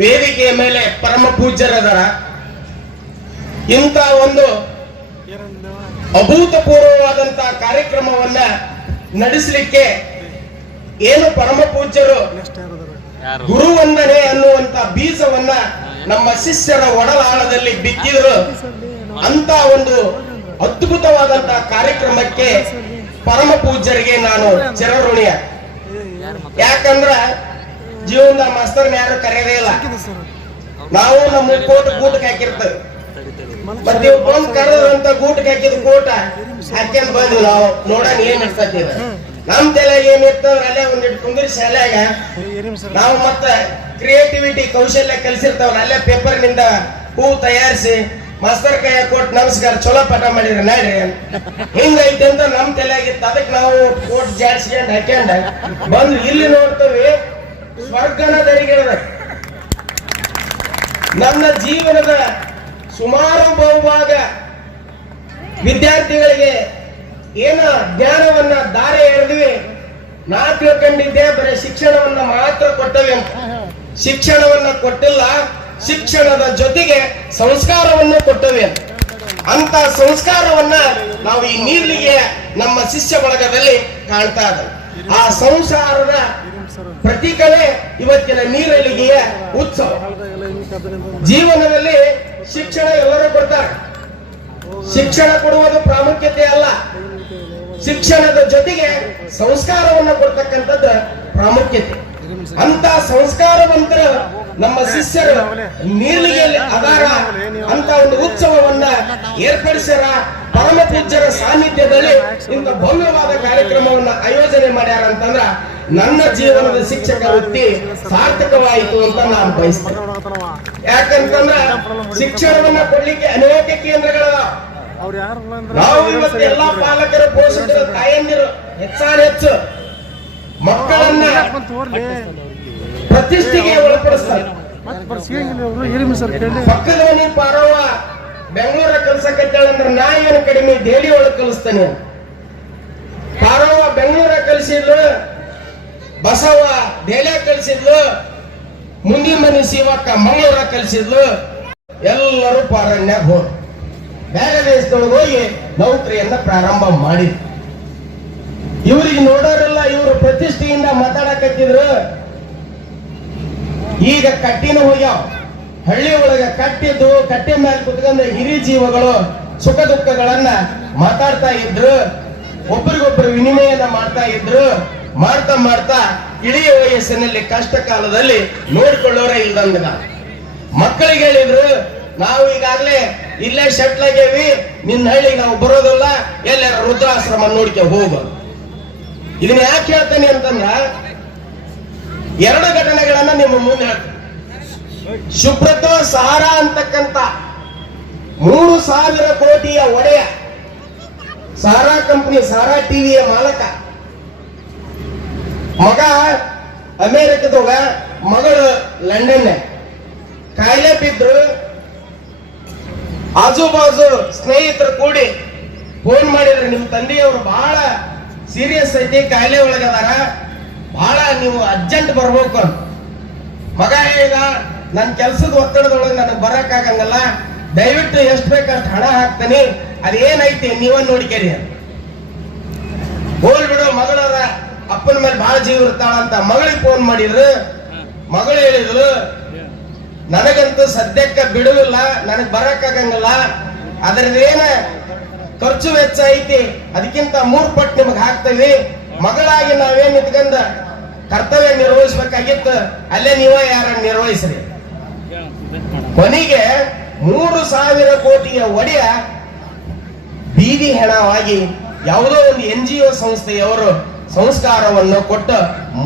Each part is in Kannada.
ವೇದಿಕೆಯ ಮೇಲೆ ಪರಮ ಪೂಜ್ಯರದರ. ಇಂಥ ಒಂದು ಅಭೂತಪೂರ್ವವಾದಂತಹ ಕಾರ್ಯಕ್ರಮವನ್ನ ನಡೆಸಲಿಕ್ಕೆ ಏನು ಪರಮ ಪೂಜ್ಯರು ಗುರುವಂದನೆ ಅನ್ನುವಂತ ಬೀಜವನ್ನ ನಮ್ಮ ಶಿಷ್ಯರ ಒಡಲಾಳದಲ್ಲಿ ಬಿತ್ತಿದ್ರು. ಅಂತ ಒಂದು ಅದ್ಭುತವಾದಂತಹ ಕಾರ್ಯಕ್ರಮಕ್ಕೆ ಪರಮ ಪೂಜ್ಯರಿಗೆ ನಾನು ಚಿರಋಣಿಯ. ಯಾಕಂದ್ರ ಜೀವನದ ಮಾಸ್ತರ್ನ ಯಾರು ಕರೆಯದೇ ಇಲ್ಲ. ನಾವು ನಮ್ಮ ಗೂಟಕ್ಕೆ ಹಾಕಿರ್ತೇವೆ. ಮತ್ತೆ ಬಂದ್ ಕರೆದಂತ ಗೂಟಕ್ಕೆ ಹಾಕಿದ ಕೋಟ ಹಾಕ್ಯಂತ ಬಂದ್ವಿ. ನಾವು ನೋಡೋಣ ಏನ್ ಇರ್ತೈತಿ. ನಮ್ ತಲೆಗೆ ಏನಿರ್ತಂದ್ರ ಅಲ್ಲೇ ಒಂದಿಟ್ಟು ಕುಂದ್ರಿ ಶಾಲೆಯಾಗ ನಾವು ಮತ್ತ ಕ್ರಿಯೇಟಿವಿಟಿ ಕೌಶಲ್ಯ ಕಲಿಸಿರ್ತಾವಲ್ಲ, ಅಲ್ಲೇ ಪೇಪರ್ ನಿಂದ ಹೂ ತಯಾರಿಸಿ ಮಾಸ್ತರ್ ಕೈಯ ಕೊಟ್ಟು ನಮಸ್ಕಾರ ಚಲೋ ಪಾಠ ಮಾಡಿದ್ರೆ ನಾಡ್ರಿ ಹಿಂಗೈತೆ ಅಂತ ನಮ್ ತಲೆಯಾಗಿತ್ತು. ಅದಕ್ಕೆ ನಾವು ಕೋಟ್ ಜಾಡ್ಸ್ಕೊಂಡ್ ಹಾಕ್ಯಂಡ ಬಂದು ಇಲ್ಲಿ ನೋಡ್ತೇವೆ ಸ್ವರ್ಗನ ದರಿಗಿಡದ. ನನ್ನ ಜೀವನದ ಸುಮಾರು ಬಹುಭಾಗ ವಿದ್ಯಾರ್ಥಿಗಳಿಗೆ ಏನ ಜ್ಞಾನವನ್ನ ದಾರೆ ಎಳೆದ್ವಿ. ನಾ ತಿಳ್ಕೊಂಡಿದ್ದೆ ಬರೀ ಶಿಕ್ಷಣವನ್ನ ಮಾತ್ರ ಕೊಟ್ಟವೆ ಅಂತ. ಶಿಕ್ಷಣವನ್ನ ಕೊಟ್ಟಿಲ್ಲ, ಶಿಕ್ಷಣದ ಜೊತೆಗೆ ಸಂಸ್ಕಾರವನ್ನು ಕೊಟ್ಟವೆ ಅಂತ ಸಂಸ್ಕಾರವನ್ನ ನಾವು ಈ ನೀರ್ಲಿಗೆ ನಮ್ಮ ಶಿಷ್ಯ ಬಳಗದಲ್ಲಿ ಕಾಣ್ತಾ ಇದ್ದೇವೆ. ಆ ಸಂಸಾರದ ಪ್ರತೀಕವೇ ಇವತ್ತಿನ ನೀರಳಿಗೆಯ ಉತ್ಸವ. ಜೀವನದಲ್ಲಿ ಶಿಕ್ಷಣ ಎಲ್ಲರೂ ಕೊಡ್ತಾರೆ. ಶಿಕ್ಷಣ ಕೊಡುವುದು ಪ್ರಾಮುಖ್ಯತೆ ಅಲ್ಲ, ಶಿಕ್ಷಣದ ಜೊತೆಗೆ ಸಂಸ್ಕಾರವನ್ನು ಕೊಡ್ತಕ್ಕಂಥದ್ದು ಪ್ರಾಮುಖ್ಯತೆ. ಅಂತ ಸಂಸ್ಕಾರವಂತರ ನಮ್ಮ ಶಿಷ್ಯರು ನೀರ್ಲಿಗೆಯಲ್ಲಿ ಅದಾರ. ಅಂತ ಒಂದು ಉತ್ಸವವನ್ನ ಏರ್ಪಡಿಸ್ಯಾರ. ಪರಮ ಪೂಜ್ಯರ ಸಾನ್ನಿಧ್ಯದಲ್ಲಿ ಇಂಥ ಭವ್ಯವಾದ ಕಾರ್ಯಕ್ರಮವನ್ನ ಆಯೋಜನೆ ಮಾಡ್ಯಾರ ಅಂತಂದ್ರ ನನ್ನ ಜೀವನದ ಶಿಕ್ಷಕ ವೃತ್ತಿ ಸಾರ್ಥಕವಾಯಿತು ಅಂತ ನಾನು ಬಯಸ್ತೇನೆ. ಯಾಕಂತಂದ್ರ ಶಿಕ್ಷಣವನ್ನ ಕೊಡ್ಲಿಕ್ಕೆ ಅನೇಕ ಕೇಂದ್ರಗಳ ನಾವು ಇವತ್ತು ಎಲ್ಲಾ ಪಾಲಕರು, ಪೋಷಕರು, ತಾಯಂದಿರು ಹೆಚ್ಚು ಮಕ್ಕಳನ್ನ ಪ್ರತಿಷ್ಠೆಗೆ ಒಳಪಡಿಸ್ತಾರೆ. ಪಕ್ಕದ ಮನೆ ಪಾರವ್ವ ಬೆಂಗಳೂರ ಕಲ್ಸಕತ್ತೇಳಂದ್ರ ನಾ ಏನು ಕಡಿಮೆ ದೆಹಲಿ ಒಳಗೆ ಕಲಿಸ್ತಾನೆ. ಪಾರವ್ವ ಬೆಂಗಳೂರ ಕಲಿಸಿದ್ಲು, ಬಸವ ದೆಹಲಿಯ ಕಲಿಸಿದ್ಲು, ಮುಂದಿನ ಮನೆ ಶಿವಕ್ಕ ಮಂಗಳೂರ ಕಲಿಸಿದ್ಲು. ಎಲ್ಲರೂ ಪಾರಣ್ಯಾಗ ಹೋದ್ರು. ಬೇರೆ ದೇಶದೊಳಗೆ ಹೋಗಿ ನೌಕರಿಯನ್ನ ಪ್ರಾರಂಭ ಮಾಡಿದ್ರು. ಇವ್ರಿಗೆ ನೋಡೋರೆಲ್ಲ ಇವರು ಪ್ರತಿಷ್ಠೆಯಿಂದ ಮಾತಾಡಕತ್ತಿದ್ರು. ಈಗ ಕಟ್ಟಿನ ಹೋಗ್ಯಾವ. ಹಳ್ಳಿ ಒಳಗ ಕಟ್ಟಿದ್ದು ಕಟ್ಟೆ ಮೇಲೆ ಕುತ್ಕೊಂಡ ಹಿರಿ ಜೀವಗಳು ಸುಖ ದುಃಖಗಳನ್ನ ಮಾತಾಡ್ತಾ ಇದ್ರು. ಒಬ್ಬರಿಗೊಬ್ಬರು ವಿನಿಮಯನ ಮಾಡ್ತಾ ಇದ್ರು. ಮಾಡ್ತಾ ಮಾಡ್ತಾ ಇಳಿಯ ವಯಸ್ಸಿನಲ್ಲಿ ಕಷ್ಟ ಕಾಲದಲ್ಲಿ ನೋಡ್ಕೊಳ್ಳೋರ ಇಲ್ದಂಗ ಮಕ್ಕಳಿಗೆ ಹೇಳಿದ್ರು, ನಾವು ಈಗಾಗ್ಲೇ ಇಲ್ಲೇ ಶೆಟ್ಲ್ ಆಗೇವಿ, ನಿನ್ನ ಹಳ್ಳಿಗೆ ನಾವು ಬರೋದಿಲ್ಲ, ಎಲ್ಲಾರ ರುದ್ರಾಶ್ರಮ ನೋಡ್ಕೆ ಹೋಗು. ಇದನ್ನ ಯಾಕೆ ಹೇಳ್ತೇನೆ ಅಂತಂದ್ರ ಎರಡು ಘಟನೆಗಳನ್ನ ನಿಮ್ಮ ಮುಂದೆ ಹೇಳ್ತೇನೆ. ಸುಬ್ರತ ಸಹಾರಾ ಅಂತಕ್ಕಂತ 3,000 ಕೋಟಿಯ ಒಡೆಯ, ಸಹಾರಾ ಕಂಪನಿ, ಸಹಾರಾ ಟಿವಿಯ ಮಾಲಕ, ಮಗ ಅಮೇರಿಕದೋಗ, ಮಗಳು ಲಂಡನ್. ಕಾಯಿಲೆ ಬಿದ್ರು. ಆಜು ಬಾಜು ಸ್ನೇಹಿತರು ಕೂಡಿ ಫೋನ್ ಮಾಡಿದ್ರು, ನಿಮ್ ತಂದೆಯವರು ಬಹಳ ಸೀರಿಯಸ್ ಐತಿ, ಕಾಯಿಲೆ ಒಳಗದಾರ, ಬಹಳ ನೀವು ಅರ್ಜೆಂಟ್ ಬರ್ಬೇಕು. ಮಗ ಈಗ ನನ್ನ ಕೆಲಸದ ಒತ್ತಡದೊಳಗೆ ನನಗೆ ಬರಕ್ ಆಗಂಗಲ್ಲ, ದಯವಿಟ್ಟು ಎಷ್ಟು ಬೇಕಷ್ಟು ಹಣ ಹಾಕ್ತೀನಿ, ಅದೇನೈತಿ ನೀವ ನೋಡ್ಕೇರಿ. ಹೋಲ್ ಬಿಡು, ಮಗಳರ ಅಪ್ಪನ ಮೇಲೆ ಬಹಳ ಜೀವ ಇರ್ತಾಳಂತ ಮಗಳಿಗೆ ಫೋನ್ ಮಾಡಿದ್ರು. ಮಗಳು ಹೇಳಿದ್ರು, ನನಗಂತೂ ಸದ್ಯಕ್ಕೆ ಬಿಡುವಿಲ್ಲ, ನನಗ್ ಬರಕ್ ಆಗಂಗಿಲ್ಲ, ಅದ್ರದ್ದೇನ ಖರ್ಚು ವೆಚ್ಚ ಐತಿ, ಅದಕ್ಕಿಂತ 3 ಪಟ್ಟು ನಿಮಗ್ ಹಾಕ್ತೇವಿ. ಮಗಳಾಗಿ ನಾವೇನ್ ನಿಂತ್ಕೊಂಡ ಕರ್ತವ್ಯ ನಿರ್ವಹಿಸಬೇಕಾಗಿತ್ತು, ಅಲ್ಲೇ ನೀವ ಯಾರ ನಿರ್ವಹಿಸ್ರಿ. ಕೊನೆಗೆ 3,000 ಕೋಟಿಯ ಒಡೆಯ ಬೀದಿ ಹೆಣವಾಗಿ ಯಾವುದೋ ಒಂದು NGO ಸಂಸ್ಥೆಯವರು ಸಂಸ್ಕಾರವನ್ನು ಕೊಟ್ಟು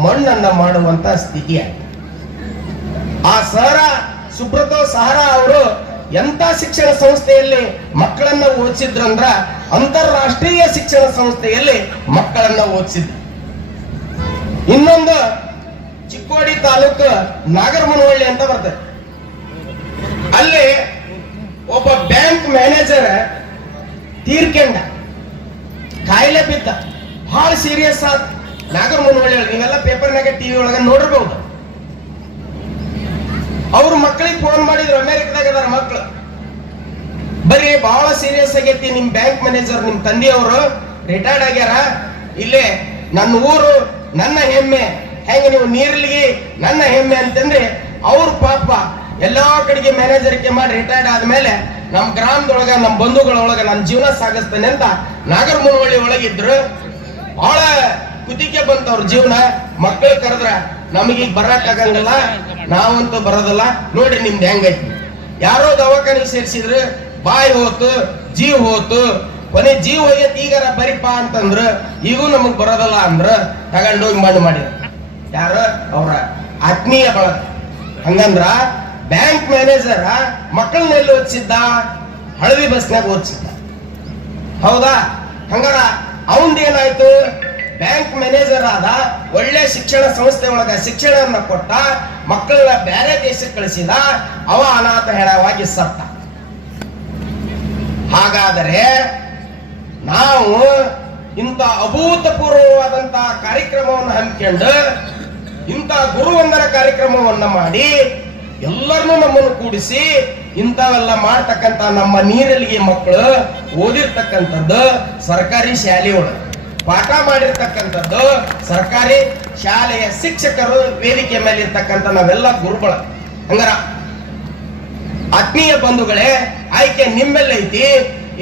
ಮಣ್ಣನ್ನ ಮಾಡುವಂತ ಸ್ಥಿತಿ. ಆ ಸುಬ್ರತ ಸಹಾರಾ ಅವರು ಎಂತ ಶಿಕ್ಷಣ ಸಂಸ್ಥೆಯಲ್ಲಿ ಮಕ್ಕಳನ್ನ ಓದಿಸಿದ್ರಂದ್ರ ಅಂತಾರಾಷ್ಟ್ರೀಯ ಶಿಕ್ಷಣ ಸಂಸ್ಥೆಯಲ್ಲಿ ಮಕ್ಕಳನ್ನ ಓದಿಸಿದ್ರು. ಇನ್ನೊಂದು ಚಿಕ್ಕೋಡಿ ತಾಲೂಕು ನಾಗರಮನಹಳ್ಳಿ ಅಂತ ಬರ್ತದೆ. ಅಲ್ಲಿ ಒಬ್ಬ ಬ್ಯಾಂಕ್ ಮ್ಯಾನೇಜರ್ ತೀರ್ಕೊಂಡ, ಕಾಯಿಲೆ ಬಿದ್ದ, ಬಹಳ ಸೀರಿಯಸ್ ಆದ. ನಾಗರಮನಹಳ್ಳಿ ನೀವೆಲ್ಲ ಪೇಪರ್ನಾಗ ಟಿವಿ ಒಳಗ ನೋಡಿರ್ಬಹುದು. ಅವ್ರ ಮಕ್ಕಳಿಗೆ ಫೋನ್ ಮಾಡಿದ್ರು, ಅಮೆರಿಕದಾಗ ಅದಾರ ಮಕ್ಳು, ಬರೀ ಬಹಳ ಸೀರಿಯಸ್ ಆಗೈತಿ, ನಿಮ್ ಬ್ಯಾಂಕ್ ಮ್ಯಾನೇಜರ್ ನಿಮ್ ತಂದೆಯವರು ರಿಟೈರ್ಡ್ ಆಗ್ಯಾರ, ಇಲ್ಲೇ ನನ್ನ ಊರು ನನ್ನ ಹೆಮ್ಮೆ, ಹೆಂಗ ನೀವು ನೀರ್ಲಿಗೆ ನನ್ನ ಹೆಮ್ಮೆ ಅಂತಂದ್ರೆ ಅವ್ರ ಪಾಪ ಎಲ್ಲಾ ಕಡೆಗೆ ಮ್ಯಾನೇಜರ್ಗೆ ಮಾಡಿ ರಿಟೈರ್ಡ್ ಆದ್ಮೇಲೆ ನಮ್ ಗ್ರಾಮದೊಳಗ ನಮ್ ಬಂಧುಗಳೊಳಗ ನನ್ನ ಜೀವನ ಸಾಗಿಸ್ತಾನೆ ಅಂತ ನಾಗರ ಮುನವಳ್ಳಿ ಒಳಗಿದ್ರು. ಬಹಳ ಕುದಿಕೆ ಬಂತ ಅವ್ರ ಜೀವನ. ಮಕ್ಕಳು ಕರೆದ್ರ ನಮಗೀಗ ಬರಕ್ ಆಗಂಗಿಲ್ಲ, ನಾವಂತೂ ಬರೋದಿಲ್ಲ, ನೋಡ್ರಿ ನಿಮ್ದು ಹೆಂಗೈತಿ. ಯಾರೋ ದವಾಖಾನಿಗೆ ಸೇರಿಸಿದ್ರು, ಬಾಯಿ ಹೋತು, ಜೀವ ಹೋತು, ಕೊನೆ ಜೀವ ಹೋಗೈತಿ, ಈಗಾರ ಬರಿಪಾ ಅಂತಂದ್ರ ಈಗೂ ನಮಗ್ ಬರೋದಲ್ಲ ಅಂದ್ರ ತಗೊಂಡೋಗಿ ಮಣ್ಣು ಮಾಡಿ ಯಾರ ಅವ್ರ ಆತ್ಮೀಯ ಬಳಗ. ಹಂಗಂದ್ರ ಬ್ಯಾಂಕ್ ಮ್ಯಾನೇಜರ್ ಮಕ್ಕಳನ್ನೆಲ್ಲಿ ಓದಿಸಿದ್ದ? ಹಳದಿ ಬಸ್ನಾಗ ಓದಿಸಿದ್ದ, ಹೌದಾ? ಹಂಗಾರ ಅವಂದೇನಾಯ್ತು? ಬ್ಯಾಂಕ್ ಮ್ಯಾನೇಜರ್ ಆದ, ಒಳ್ಳೆ ಶಿಕ್ಷಣ ಸಂಸ್ಥೆ ಒಳಗ ಶಿಕ್ಷಣವನ್ನ ಕೊಟ್ಟ, ಮಕ್ಕಳನ್ನ ಬೇರೆ ದೇಶಕ್ಕೆ ಕಳಿಸಿದ, ಅವ ಅನಾಥ ಹೆಣವಾಗಿ ಸತ್ತ. ಹಾಗಾದರೆ ನಾವು ಇಂಥ ಅಭೂತಪೂರ್ವವಾದಂತಹ ಕಾರ್ಯಕ್ರಮವನ್ನು ಹಮ್ಮಿಕೊಂಡು ಇಂಥ ಗುರುವಂದನ ಕಾರ್ಯಕ್ರಮವನ್ನ ಮಾಡಿ ಎಲ್ಲರನ್ನೂ ನಮ್ಮನ್ನು ಕೂಡಿಸಿ ಇಂಥವೆಲ್ಲ ಮಾಡ್ತಕ್ಕಂಥ ನಮ್ಮ ನೀರಲ್ಲಿಗೆ ಮಕ್ಕಳು ಓದಿರ್ತಕ್ಕಂಥದ್ದು ಸರ್ಕಾರಿ ಶಾಲೆಯೊಳಗೆ, ಪಾಠ ಮಾಡಿರ್ತಕ್ಕಂಥದ್ದು ಸರ್ಕಾರಿ ಶಾಲೆಯ ಶಿಕ್ಷಕರು, ವೇದಿಕೆ ಮೇಲೆ ಇರ್ತಕ್ಕಂಥ ನಾವೆಲ್ಲ ಗುರುಗಳ. ಹಂಗಾರ ಆತ್ಮೀಯ ಬಂಧುಗಳೇ, ಆಯ್ಕೆ ನಿಮ್ಮೆಲ್ಲ ಐತಿ.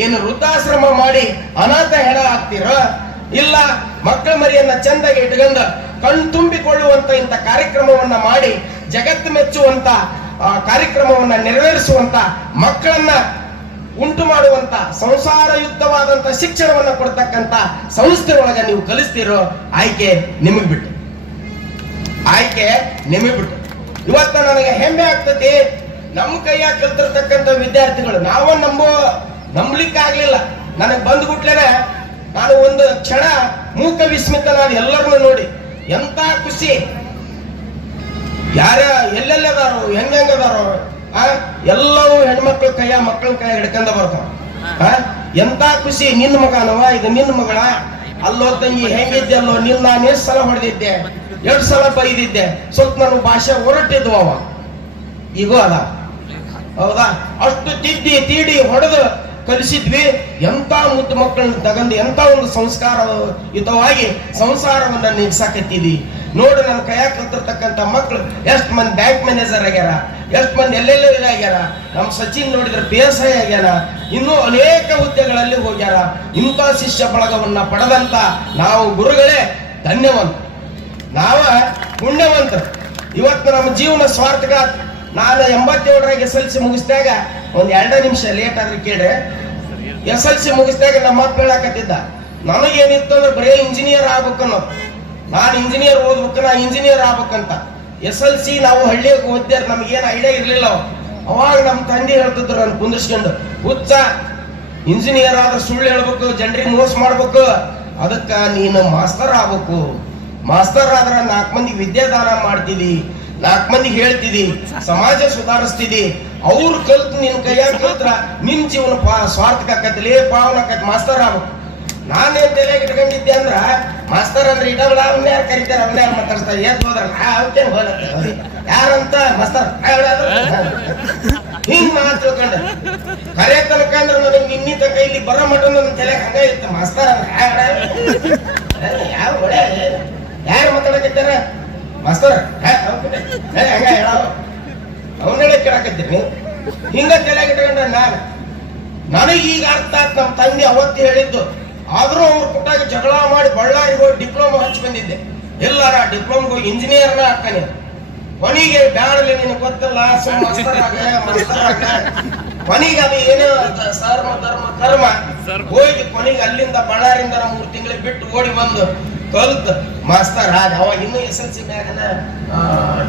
ಏನು ವೃದ್ಧಾಶ್ರಮ ಮಾಡಿ ಅನಾಥ ಹೆಣ ಆಗ್ತಿರೋ, ಇಲ್ಲ ಮಕ್ಕಳ ಮರಿಯನ್ನ ಚಂದಾಗಿ ಇಟ್ಕೊಂಡ ಕಣ್ ತುಂಬಿಕೊಳ್ಳುವಂತ ಇಂಥ ಕಾರ್ಯಕ್ರಮವನ್ನ ಮಾಡಿ ಜಗತ್ತು ಮೆಚ್ಚುವಂತ ಕಾರ್ಯಕ್ರಮವನ್ನ ನೆರವೇರಿಸುವಂತ, ಮಕ್ಕಳನ್ನ ಉಂಟು ಮಾಡುವಂತ, ಸಂಸಾರಯುಕ್ತವಾದಂತ ಶಿಕ್ಷಣವನ್ನ ಕೊಡ್ತಕ್ಕಂತ ಸಂಸ್ಥೆ ಒಳಗ ನೀವು ಕಲಿಸ್ತಿರೋ, ಆಯ್ಕೆ ನಿಮಗ್ ಬಿಟ್ಟು, ಆಯ್ಕೆ ನಿಮಗ್ ಬಿಟ್ಟು. ಇವತ್ತ ನನಗೆ ಹೆಮ್ಮೆ ಆಗ್ತದೆ, ನಮ್ಮ ಕೈಯಾಗ ಕಲ್ತಿರ್ತಕ್ಕಂಥ ವಿದ್ಯಾರ್ಥಿಗಳು ನಾವ ನಂಬಲಿಕ್ಕೆ ಆಗ್ಲಿಲ್ಲ. ನನಗೆ ಬಂದ್ಬಿಟ್ಲೇನೆ ನಾನು ಒಂದು ಕ್ಷಣ ಮೂಕ ವಿಸ್ಮಿತನಾದ ಎಲ್ಲರನ್ನು ನೋಡಿ ಎಂತ ಖುಷಿ. ಯಾರ ಎಲ್ಲೆಲ್ಲದಾರೋ ಹೆಂಗದಾರೋ ಎಲ್ಲವೂ ಹೆಣ್ಮಕ್ಳ ಕೈಯ ಮಕ್ಕಳ ಕೈ ಹಿಡ್ಕೊಂಡ ಬರ್ತಾವ. ಎಂತ ಖುಷಿ. ನಿನ್ನ ಮಗನವ, ಇದು ನಿನ್ನ ಮಗಳ, ಅಲ್ಲೋ ತಂಗಿ ಹೆಂಗಿದ್ದೆ, ಅಲ್ಲೋ ನಿನ್ನ ನಾನು ಎಷ್ಟು ಸಲ ಹೊಡೆದಿದ್ದೆ, 2 ಸಲ ಬೈದಿದ್ದೆ, ಸ್ವಲ್ಪ ನನ್ನ ಭಾಷೆ ಹೊರಟಿದ್ವು ಅವ, ಈಗೂ ಅದ, ಹೌದಾ? ಅಷ್ಟು ತಿದ್ದಿ ತೀಡಿ ಹೊಡೆದು ಕಲಿಸಿದ್ವಿ. ಎಂತ ಮುದ್ದು ಮಕ್ಕಳನ್ನ ತಗೊಂಡು ಎಂತ ಒಂದು ಸಂಸ್ಕಾರಯುತವಾಗಿ ಸಂಸಾರವನ್ನ ನಿಲ್ಸಾಕತ್ತಿದ್ವಿ. ನೋಡಿ, ನನ್ನ ಕೈಯಾಗ ಕಲ್ತಿರ್ತಕ್ಕಂಥ ಮಕ್ಕಳು ಎಷ್ಟು ಮಂದಿ ಬ್ಯಾಂಕ್ ಮ್ಯಾನೇಜರ್ ಆಗ್ಯಾರ, ಎಷ್ಟು ಮಂದಿ ಎಲ್ಲೆಲ್ಲೋ ಇದಾಗ್ಯಾರ. ನಮ್ಮ ಸಚಿನ್ ನೋಡಿದ್ರೆ PSI ಆಗ್ಯಾರ, ಇನ್ನೂ ಅನೇಕ ಹುದ್ದೆಗಳಲ್ಲಿ ಹೋಗ್ಯಾರ. ಇಂಥ ಶಿಷ್ಯ ಬಳಗವನ್ನ ಪಡೆದಂತ ನಾವು ಗುರುಗಳೇ ಧನ್ಯವಂತ, ನಾವ ಪುಣ್ಯವಂತರು. ಇವತ್ತು ನಮ್ಮ ಜೀವನ ಸ್ವಾರ್ಥಕ. ನಾನು 87ರಾಗ SLC ಮುಗಿಸಿದಾಗ ಒಂದ್ 2 ನಿಮಿಷ ಲೇಟ್ ಆದ್ರೆ ಕೇಳ್ರೆ, SLC ಮುಗಿಸಿದಾಗ ನಮ್ಮ ಅಪ್ಪ ಹೇಳಕತ್ತಿದ್ದ, ನನಗೇನಿತ್ತು ಅಂದ್ರೆ ಬರೀ ಇಂಜಿನಿಯರ್ ಆಗ್ಬೇಕನ್ನೋದು. ನಾನು ಇಂಜಿನಿಯರ್ ಓದ್ಬೇಕು, ನಾ ಇಂಜಿನಿಯರ್ ಆಗ್ಬೇಕಂತ. SLC ನಾವು ಹಳ್ಳಿಗೆ ಓದ್ಯಾರ, ನಮಗೇನು ಐಡಿಯಾ ಇರ್ಲಿಲ್ಲ. ಅವಾಗ ನಮ್ಮ ತಂದೆ ಹೇಳ್ತಿದ್ರು ನಾನು ಕುಂದಿರ್ಸ್ಕೊಂಡು, ಹುಚ್ಚ, ಇಂಜಿನಿಯರ್ ಆದ್ರೆ ಸುಳ್ಳು ಹೇಳ್ಬೇಕು, ಜನರಿಗೆ ಮೋಸ ಮಾಡ್ಬೇಕು, ಅದಕ್ಕ ನೀನು ಮಾಸ್ತರ್ ಆಗ್ಬೇಕು. ಮಾಸ್ತರ್ ಆದ್ರ 4 ಮಂದಿಗೆ ವಿದ್ಯಾದಾನ ಮಾಡ್ತಿದಿ, 4 ಮಂದಿಗೆ ಹೇಳ್ತಿದಿ, ಸಮಾಜ ಸುಧಾರಿಸ್ತಿದಿ. ಅವ್ರು ಕಲ್ತು ನಿನ್ ಕೈಯಾಗ ಕಲ್ತ್ರ ನಿನ್ ಜೀವನ ಸ್ವಾರ್ಥಕ ಆಕತಿ, ಪಾವನ ಆಕತಿ. ಮಾಸ್ತರ್ ಆಗ್ಬೇಕು. ನಾನೇನ್ ತಲೆಗೆ ಇಟ್ಕೊಂಡಿದ್ದೆ ಅಂದ್ರ, ಮಾಸ್ತರ್ ಅಂದ್ರೆ ಇಡಲ್ಲ, ಅವನ್ನ ಯಾರು ಕರಿತಾರೆ, ಅವನ್ನ ಯಾರು ಮಾತಾಡ್ತಾರೆ, ಎದ್ದು ಹೋದ್ರ ಅವತ್ತೇನು ಹೋಲತ್ತೆ ಯಾರಂತ ಮಾಸ್ತರ್ ಹಿಂಗ್ ಮಾತು ತಿಳ್ಕೊಂಡ ಕರೆ ತನಕ ಅಂದ್ರೆ ನನಗೆ ನಿನ್ನಿ ತನಕ ಇಲ್ಲಿ ಬರೋ ಮಟ್ಟ ನನ್ನ ತಲೆಗೆ ಹಂಗ ಇತ್ತು. ಮಾಸ್ತರ್ ಅಂದ್ರೆ ಯಾವ ಒಳ್ಳೆ ಯಾರು ಮಾತಾಡಕತ್ತಾರ, ಮಾಸ್ತರ್ ಹಂಗ ಹೇಳ ಅವನ್ನೆಲ್ಲ ಕೇಳಕತ್ತೀನಿ. ಹಿಂಗ ತಲೆಗೆ ಇಟ್ಕೊಂಡ್ರೆ ನನಗೀಗ ಅರ್ಥ ಆಯ್ತು. ನಮ್ಮ ತಂದೆ ಅವತ್ತು ಹೇಳಿದ್ದು, ಆದ್ರೂ ಅವ್ರು ಕೊಟ್ಟಾಗ ಜಗಳ ಮಾಡಿ ಬಳ್ಳಾರಿಗೆ ಹೋಗಿ ಡಿಪ್ಲೊಮಾ ಹಚ್ಚಿ ಬಂದಿದ್ದೆ. ಎಲ್ಲಾರ ಡಿಪ್ಲೊಮಾ ಹೋಗಿ ಇಂಜಿನಿಯರ್ನ ಹಾಕ್ತಾನೆ. ಕೊನೆಗೆ ಬ್ಯಾಡಲ್ಲಿ ನಿನಗೆ ಗೊತ್ತಲ್ಲ, ಕೊನೆಗೆ ಅದು ಏನೋ ಸರ್ಮ ಧರ್ಮ ಕರ್ಮ ಹೋಗಿ ಕೊನೆಗೆ ಅಲ್ಲಿಂದ ಬಳ್ಳಾರಿಂದ 3 ತಿಂಗಳಿಗೆ ಬಿಟ್ಟು ಓಡಿ ಬಂದು ಕಲ್ತ್ ಮಾಸ್ತರ್ ಆದ. ಅವಾಗ ಇನ್ನೂ SLC ಮ್ಯಾಗನ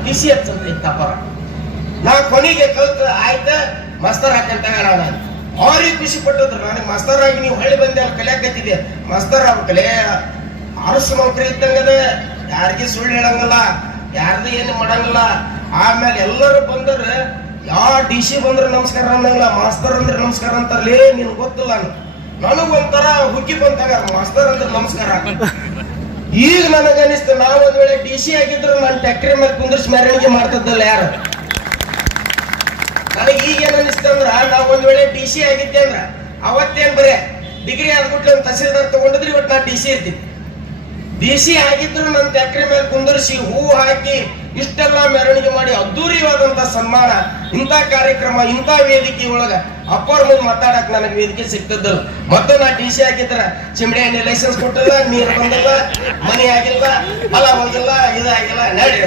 TCH ಅಂತ ಇತ್ತಪ್ಪ. ನಾ ಕೊನೆಗೆ ಕಲ್ತ್ ಆಯ್ತ ಮಾಸ್ತರ್ ಹಾಕಂತ ನಾನು ಅವ್ರಿಗೆ ಖುಷಿ ಪಟ್ಟದ್ರು. ನನಗೆ ಮಾಸ್ತರ್ ಆಗಿ ನೀವು ಹಳ್ಳಿ ಬಂದೆ ಅಲ್ಲಿ ಕಲಿಯಾಕತ್ತಿದ್ದೆ, ಮಾಸ್ತರ್ ಆಗ್ಬೇಕಲೇ, ಅರಸು ನೌಕರಿ ಇದ್ದಂಗದ, ಯಾರಿಗೆ ಸುಳ್ಳು ಹೇಳಂಗಿಲ್ಲ, ಯಾರ್ದು ಏನು ಮಾಡಂಗಿಲ್ಲ. ಆಮೇಲೆ ಎಲ್ಲರೂ ಬಂದ್ರೆ ಯಾವ DC ಬಂದ್ರೆ ನಮಸ್ಕಾರ ಅನ್ನಂಗಿಲ್ಲ, ಮಾಸ್ತರ್ ಅಂದ್ರೆ ನಮಸ್ಕಾರ ಅಂತಾರಲೇ. ನಿನ್ ಗೊತ್ತಿಲ್ಲ, ನನಗೊಂಥರ ಹುಗ್ಗಿ ಬಂತಾಗ ಮಾಸ್ತರ್ ಅಂದ್ರೆ ನಮಸ್ಕಾರ. ಈಗ ನನಗನಿಸ್ತು, ನಾವು ಒಂದ್ ವೇಳೆ DC ಆಗಿದ್ರು ನಾನು ಟ್ಯಾಕ್ಟ್ರಿ ಮೇಲೆ ಕುಂದಿರ್ಸಿ ಮೆರವಣಿಗೆ ಮಾಡ್ತಿದ್ದಲ್ಲ ಯಾರು. ನನಗೆ ಈಗೇನು ಅನಿಸ್ತಂದ್ರ ನಾವು ಒಂದ್ ವೇಳೆ ಡಿ ಸಿ ಆಗಿದ್ದೆ ಅಂದ್ರ ಅವತ್ತೇನ್ ಬರೇ ಡಿಗ್ರಿ ಆದ್ಬಿಟ್ಲೆ ಒಂದು ತಹಸೀಲ್ದಾರ್ ತಗೊಂಡಿದ್ರೆ ಇವತ್ತು ನಾ ಡಿ ಸಿ ಇರ್ತೀನಿ. ಡಿ ಸಿ ಆಗಿದ್ರು ನನ್ನ ಟ್ಯಾಕ್ರಿ ಮೇಲೆ ಕುಂದರ್ಸಿ ಹೂ ಹಾಕಿ ಇಷ್ಟೆಲ್ಲ ಮೆರವಣಿಗೆ ಮಾಡಿ ಅದ್ದೂರಿಯಾದಂತ ಸನ್ಮಾನ, ಇಂಥ ಕಾರ್ಯಕ್ರಮ, ಇಂಥ ವೇದಿಕೆ ಒಳಗ ಅಪ್ಪರ ಮುಂದೆ ಮಾತಾಡಕ್ ನನಗೆ ವೇದಿಕೆ ಸಿಗ್ತದ್ದಲ್ಲ. ಮತ್ತೆ ನಾ ಡಿ ಸಿ ಆಗಿದ್ರ ಚಿಮಣಿ ಎಣ್ಣೆ ಲೈಸೆನ್ಸ್ ಕೊಟ್ಟಿಲ್ಲ, ನೀರು ಬಂದಿಲ್ಲ, ಮನೆ ಆಗಿಲ್ಲ, ಹೊಲ ಹೋಗಿಲ್ಲ, ಇದಾಗಿಲ್ಲ, ನಡಿ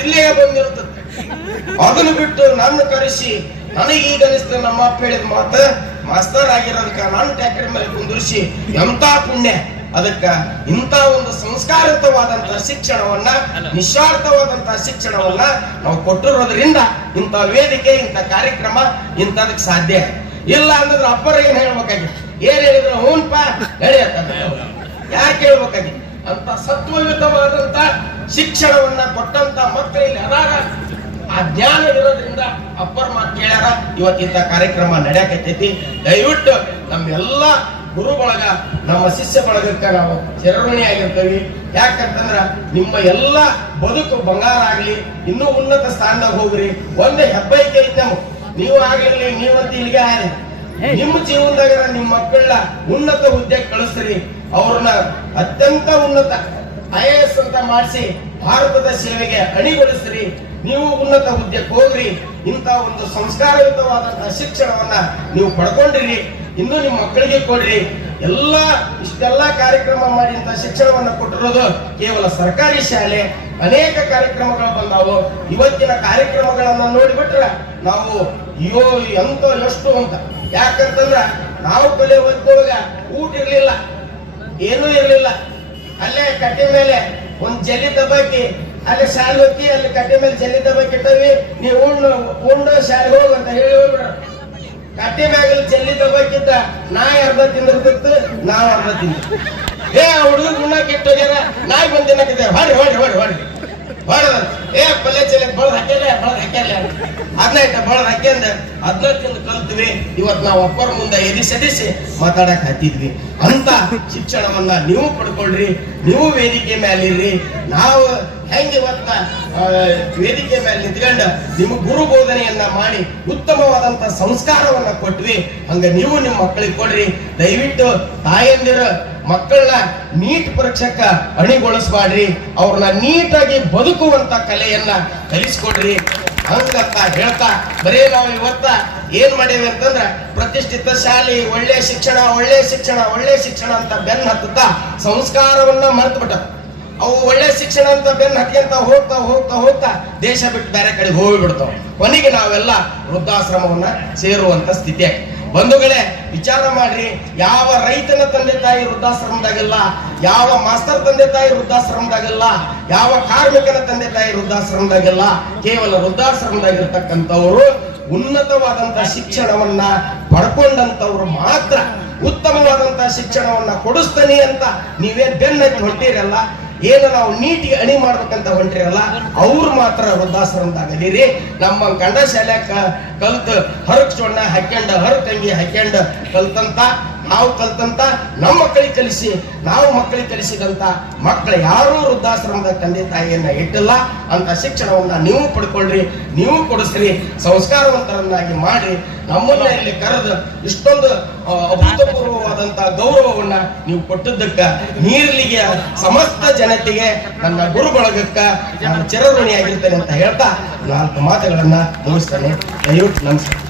ಇಲ್ಲೇ ಬಂದಿರ್ತದೆ. ಅದನ್ನು ಬಿಟ್ಟು ನನ್ನ ಕರೆಸಿ ನನಗೆ ಈಗ ಅನಿಸ್ತ ನಮ್ಮ ಅಪ್ಪ ಹೇಳಿದ ಮಾತ ಮಾಸ್ತರ್ ಆಗಿರೋದಕ್ಕ ನನ್ನ ಟ್ಯಾಕ್ರಿ ಮೇಲೆ ಕುಂದಿರಿಸಿ ಎಂತ ಪುಣ್ಯ. ಅದಕ್ಕ ಇಂಥ ಒಂದು ಸಂಸ್ಕಾರಯುತವಾದಂತಹ ಶಿಕ್ಷಣವನ್ನ, ನಿಸ್ವಾರ್ಥವಾದಂತಹ ಶಿಕ್ಷಣವನ್ನ ನಾವು ಕೊಟ್ಟಿರೋದ್ರಿಂದ ಇಂಥ ವೇದಿಕೆ, ಇಂಥ ಕಾರ್ಯಕ್ರಮ ಇಂಥದಕ್ಕೆ ಸಾಧ್ಯ. ಇಲ್ಲ ಅಂದ್ರೆ ಅಪ್ಪರ ಏನ್ ಹೇಳ್ಬೇಕಾಗಿತ್ತು, ಏನ್ ಹೇಳಿದ್ರು ಹೂನ್ಪ ನಡೆಯತ್ತ ಯಾಕೆ ಹೇಳ್ಬೇಕಾಗಿ ಅಂತ ಸತ್ವಯುತವಾದಂತ ಶಿಕ್ಷಣವನ್ನ ಕೊಟ್ಟಂತ ಮಕ್ಕಳಿಗೆ ಅದಾರ ಆ ಜ್ಞಾನ ಇರೋದ್ರಿಂದ ಅಪ್ಪರ ಮಾತು ಕೇಳ್ಯಾರ. ಇವತ್ತಿಂತ ಕಾರ್ಯಕ್ರಮ ನಡೆಯಕತ್ತೈತಿ. ದಯವಿಟ್ಟು ನಮ್ಮೆಲ್ಲ ಗುರು ಬಳಗ, ನಮ್ಮ ಶಿಷ್ಯ ಬಳಗಕ್ಕೆ ನಾವು ಚಿರಋಣಿ ಆಗಿರ್ತೇವೆ. ಯಾಕಂತಂದ್ರ ನಿಮ್ಮ ಎಲ್ಲ ಬದುಕು ಬಂಗಾರ ಆಗ್ಲಿ, ಇನ್ನೂ ಉನ್ನತ ಸ್ಥಾನದಾಗ ಹೋಗ್ರಿ. ಒಂದೇ ಹೆಬ್ಬೈಕೆ ಐತಿ ನಮಗೆ, ನೀವು ಆಗ್ಲಿ ನೀವಂತ ಇಲ್ಲಿಗೆ ಹಾರಿ ನಿಮ್ಮ ಜೀವನದಾಗ ನಿಮ್ಮ ಮಕ್ಕಳನ್ನ ಉನ್ನತ ಹುದ್ದೆಗೆ ಕಳಿಸ್ರಿ. ಅವ್ರನ್ನ ಅತ್ಯಂತ ಉನ್ನತ IAS ಅಂತ ಮಾಡಿಸಿ ಭಾರತದ ಸೇವೆಗೆ ಅಣಿಗೊಳಿಸ್ರಿ. ನೀವು ಉನ್ನತ ಹುದ್ದೆಗೆ ಹೋಗ್ರಿ. ಇಂಥ ಒಂದು ಸಂಸ್ಕಾರಯುತವಾದಂತಹ ಶಿಕ್ಷಣವನ್ನ ನೀವು ಪಡ್ಕೊಂಡಿರಿ. ಇನ್ನು ನಿಮ್ಮ ಮಕ್ಕಳಿಗೆ ಕೊಡ್ರಿ. ಇಷ್ಟೆಲ್ಲ ಕಾರ್ಯಕ್ರಮ ಮಾಡಿ ಇಂಥ ಶಿಕ್ಷಣವನ್ನ ಕೊಟ್ಟಿರೋದು ಕೇವಲ ಸರ್ಕಾರಿ ಶಾಲೆ. ಅನೇಕ ಕಾರ್ಯಕ್ರಮಗಳು ಬಂದಾವು. ಇವತ್ತಿನ ಕಾರ್ಯಕ್ರಮಗಳನ್ನ ನೋಡಿಬಿಟ್ರೆ ನಾವು ಅಯ್ಯೋ ಎಂತ ಎಷ್ಟು ಅಂತ. ಯಾಕಂತಂದ್ರ ನಾವು ಕಲೆ ಹೊತ್ತೊಳಗ ಊಟ ಇರ್ಲಿಲ್ಲ, ಏನೂ ಇರ್ಲಿಲ್ಲ. ಅಲ್ಲೇ ಕಟ್ಟೆ ಮೇಲೆ ಒಂದ್ ಜಲ್ಲಿ ದಬ್ಬಾಕಿ, ಅಲ್ಲಿ ಶಾಲೆ ಹೋಗಿ ಅಲ್ಲಿ ಕಟ್ಟೆ ಮೇಲೆ ಜಲ್ಲಿ ದಬ್ಬಾಕಿ ಇಟ್ಟವಿ, ನೀವು ಉಂಡು ಶಾಲೆ ಹೋಗ ಅಂತ ಹೇಳಿ ಹೋಗ್ಬಿಡ್ರ. ಕಟ್ಟೆ ಮ್ಯಾಗಲ್ಲಿ ಜಲ್ಲಿ ದಬ್ಬಾಕಿದ್ದ ನಾಯಿ ಅರ್ಧ ತಿಂದಿರ್ತಿತ್ತು, ನಾವು ಅರ್ಧ ತಿಂದ. ಹುಡುಗ ಉಣ್ಣಾಕ್ ಇಟ್ಟು ಹೋಗ್ಯಾರ, ನಾಯಿ ಬಂದ್ ತಿನ್ನಕಿದ್ದೆ ಹೊಡ್ರಿ ಹೊಡ್ರಿ ಹೊಡ್ರಿ ಹೊಡ್ರಿ ಹೊಡೆದ. ಪಲ್ಯ ಚಲ ಬಳದ್ ಹಾಕ್ಯಾರ ಅದನ್ನ ಬಳದ್ ಹಾಕ್ಯಂದ ಅದನ್ನ ತಿಂದು ಕಲ್ತ್ವಿ. ಇವತ್ ನಾವು ಅಪ್ಪರ ಮುಂದೆ ಎದಿಸಿ ಮಾತಾಡಕ್ ಹತ್ತಿದ್ವಿ. ಅಂತ ಶಿಕ್ಷಣವನ್ನ ನೀವು ಪಡ್ಕೊಳ್ರಿ. ನೀವು ವೇದಿಕೆ ಮೇಲಿರ್ರಿ. ನಾವು ಹೆಂಗೆ ಇವತ್ತ ವೇದಿಕೆ ಮೇಲೆ ನಿಂತ್ಕೊಂಡು ನಿಮ್ಗೆ ಗುರು ಬೋಧನೆಯನ್ನ ಮಾಡಿ ಉತ್ತಮವಾದಂತ ಸಂಸ್ಕಾರವನ್ನ ಕೊಟ್ವಿ, ಹಂಗ ನೀವು ನಿಮ್ಮ ಮಕ್ಕಳಿಗೆ ಕೊಡ್ರಿ. ದಯವಿಟ್ಟು ತಾಯಂದಿರ ಮಕ್ಕಳನ್ನ ನೀಟ್ ಪರೀಕ್ಷೆಕ್ಕ ಅಣಿಗೊಳಿಸ್ಬಾಡ್ರಿ. ಅವ್ರನ್ನ ನೀಟಾಗಿ ಬದುಕುವಂತ ಕಲೆಯನ್ನ ಕಲಿಸ್ಕೊಡ್ರಿ. ಹಂಗಂತ ಹೇಳ್ತಾ ಬರೇ ನಾವು ಇವತ್ತ ಏನ್ ಮಾಡೇವಿ ಅಂತಂದ್ರ ಪ್ರತಿಷ್ಠಿತ ಶಾಲೆ, ಒಳ್ಳೆ ಶಿಕ್ಷಣ, ಒಳ್ಳೆ ಶಿಕ್ಷಣ, ಒಳ್ಳೆ ಶಿಕ್ಷಣ ಅಂತ ಬೆನ್ನ ಹತ್ತುತ್ತಾ ಸಂಸ್ಕಾರವನ್ನ ಮರೆತು ಬಿಟ್ಟ. ಅವು ಒಳ್ಳೆ ಶಿಕ್ಷಣ ಅಂತ ಬೆನ್ನ ಹತ್ಕೊಂತ ಹೋಗ್ತಾ ಹೋಗ್ತಾ ಹೋಗ್ತಾ ದೇಶ ಬಿಟ್ಟು ಬೇರೆ ಕಡೆ ಹೋಗ್ಬಿಡ್ತಾವ. ಕೊನೆಗೆ ನಾವೆಲ್ಲ ವೃದ್ಧಾಶ್ರಮವನ್ನ ಸೇರುವಂತ ಸ್ಥಿತಿ. ಬಂಧುಗಳೇ, ವಿಚಾರ ಮಾಡ್ರಿ. ಯಾವ ರೈತನ ತಂದೆ ತಾಯಿ ವೃದ್ಧಾಶ್ರಮದಾಗಿಲ್ಲ, ಯಾವ ಮಾಸ್ತರ್ ತಂದೆ ತಾಯಿ ವೃದ್ಧಾಶ್ರಮದಾಗಿಲ್ಲ, ಯಾವ ಕಾರ್ಮಿಕನ ತಂದೆ ತಾಯಿ ವೃದ್ಧಾಶ್ರಮದಾಗಿಲ್ಲ. ಕೇವಲ ವೃದ್ಧಾಶ್ರಮದಾಗಿರ್ತಕ್ಕಂಥವ್ರು ಉನ್ನತವಾದಂತ ಶಿಕ್ಷಣವನ್ನ ಪಡ್ಕೊಂಡಂತವ್ರು ಮಾತ್ರ ಉತ್ತಮವಾದಂತ ಶಿಕ್ಷಣವನ್ನ ಕೊಡಿಸ್ತಾನೆ ಅಂತ ನೀವೇನ್ ಬೆನ್ನತ್ತಿ ಹೊಂಟಿರಲ್ಲ, ಏನು ನಾವು ನೀಟಿಗೆ ಅಣಿ ಮಾಡ್ಬೇಕಂತ ಹೊಂಟಿರಲ್ಲ, ಅವ್ರು ಮಾತ್ರ ವೃದ್ಧಾಶ್ರಮದಾಗಲಿರಿ. ನಮ್ಮ ಗಂಡ ಶಾಲೆ ಕಲ್ತ್ ಹರಕ್ ಚೊಣ್ಣ ಹಾಕ್ಯಂಡ ಹರಕಂಗಿ ಹಾಕ್ಯಂಡ ಕಲ್ತಂತ ನಾವು ಕಲ್ತಂತ ನಮ್ಮ ಮಕ್ಕಳಿಗೆ ಕಲಿಸಿ, ನಾವು ಮಕ್ಕಳಿಗೆ ಕಲಿಸಿದಂತ ಮಕ್ಕಳು ಯಾರೂ ವೃದ್ಧಾಶ್ರಮದ ತಂದೆ ತಾಯಿಯನ್ನ ಇಟ್ಟಿಲ್ಲ. ಅಂತ ಶಿಕ್ಷಣವನ್ನ ನೀವು ಪಡ್ಕೊಳ್ರಿ, ನೀವು ಕೊಡಿಸ್ರಿ, ಸಂಸ್ಕಾರವಂತರನ್ನಾಗಿ ಮಾಡ್ರಿ. ನಮ್ಮನ್ನ ಇಲ್ಲಿ ಕರೆದು ಇಷ್ಟೊಂದು ಅಭೂತಪೂರ್ವವಾದಂತ ಗೌರವವನ್ನ ನೀವು ಕೊಟ್ಟಿದ್ದಕ್ಕ ನೀರ್ಲಿಗೆ ಸಮಸ್ತ ಜನತೆಗೆ, ನನ್ನ ಗುರು ಬಳಗಕ್ಕ ನಾನು ಚಿರಋಣಿಯಾಗಿರ್ತೇನೆ ಅಂತ ಹೇಳ್ತಾ 4 ಮಾತುಗಳನ್ನ ಮುಗಿಸ್ತೇನೆ. ದಯವಿಟ್ಟು ನಮಸ್ಕಾರ.